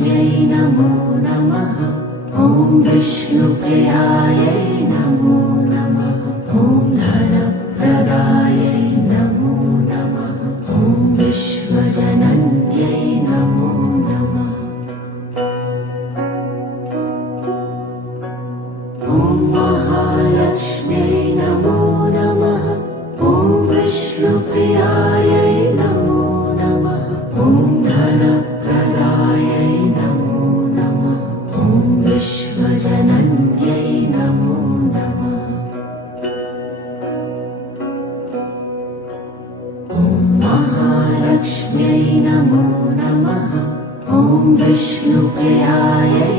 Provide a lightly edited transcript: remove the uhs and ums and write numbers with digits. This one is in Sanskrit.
महालक्ष्म्यै नमो नमः। ॐ विष्णुप्रियायै नमो नमः। ॐ धनप्रदायै नमो नमः। ॐ विश्वजनन्यै नमो नमः। ॐ महालक्ष्म्यै नमो नमः। ॐ विष्णुप्रियायै नमो नमः। ॐ धनप्रदायै नमो नमः। ॐ विश्वजनन्यै नमो नमः। ॐ महालक्ष्म्यै नमो नमः। ॐ विष्णुप्रियायै